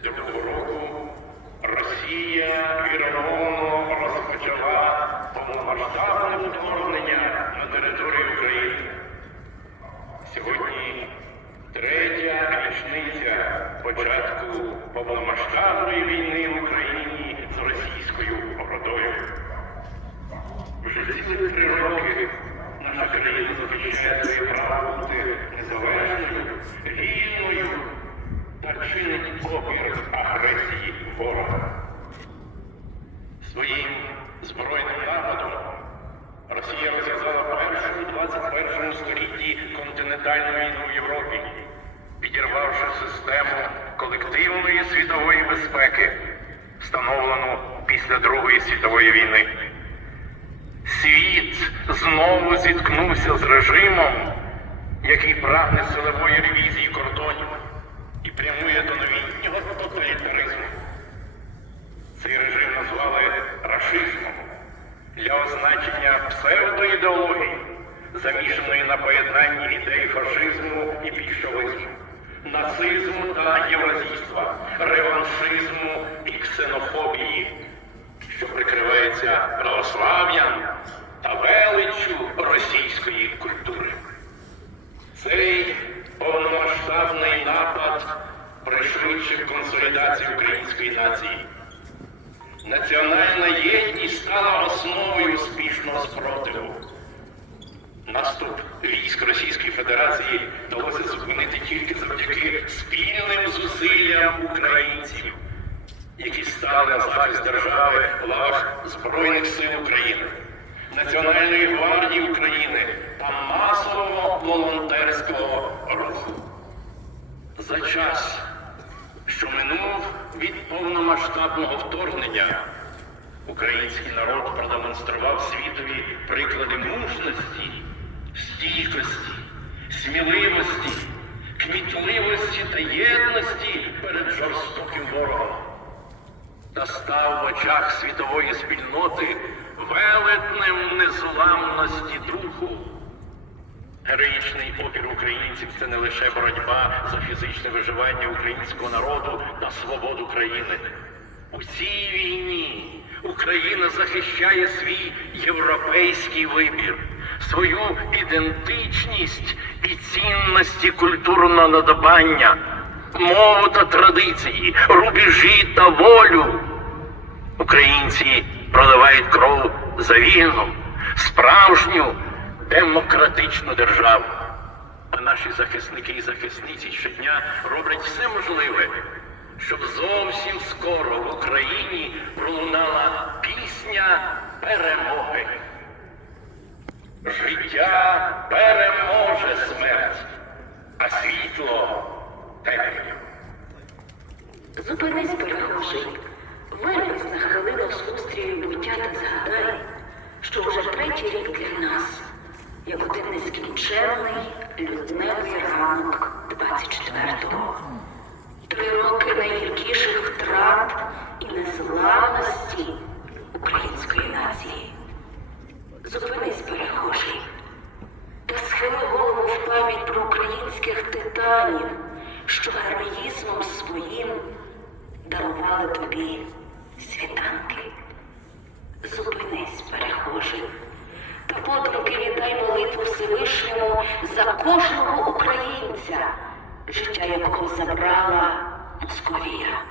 Цього року Росія віроломно розпочала повномасштабне вторгнення на територію України. Сьогодні третя річниця початку повномасштабної війни в Україні з російською ордою. Вже цілих три роки наша країна захищає своє право бути незалежною, чинить опір агресії ворога. Своїм збройним нападом Росія розв'язала першу у 21 столітті континентальну війну в Європі, підірвавши систему колективної світової безпеки, встановлену після Другої світової війни. Світ знову зіткнувся з режимом, який прагне силової ревізії кордонів прямує до новітнього тоталітаризму. Цей режим назвали рашизмом для означення псевдоідеології, замішаної на поєднанні ідей фашизму і більшовизму, нацизму та євразійства, реваншизму і ксенофобії, що прикривається православ'ям та величчю російської культури. Цей повномасштабний напад пришвидшив консолідацію української нації. Національна єдність стала основою успішного спротиву. Наступ військ Російської Федерації вдалося зупинити тільки завдяки спільним зусиллям українців, які стали на захист держави в лавах Збройних сил України, Національної гвардії України та масового волонтерського руху. За час, що минув від повномасштабного вторгнення, український народ продемонстрував світові приклади мужності, стійкості, сміливості, кмітливості та єдності перед жорстоким ворогом. Та став в очах світової спільноти велетнем незламності духу. Героїчний опір українців це не лише боротьба за фізичне виживання українського народу та свободу країни. У цій війні Україна захищає свій європейський вибір, свою ідентичність і цінності культурного надбання, мову та традиції, рубежі та волю. Українці проливають кров за вільну, справжню демократичну державу. А наші захисники і захисниці щодня роблять все можливе, щоб зовсім скоро в Україні пролунала пісня перемоги. Життя переможе смерть, а світло темряву. Зупинись, перехожий, вирвись на хвилину з буття та згадай, що вже третій рік нескінченний лютневий ранок 24-го. Три роки найгіркіших втрат і незламності української нації. Зупинись, перехожий, та схили голову в пам'ять про українських титанів, що героїзмом своїм дарували тобі світанки. Зупинись, перехожий, та подумки віддай молитву Всевишньому за кожного українця, життя якого забрала Московія.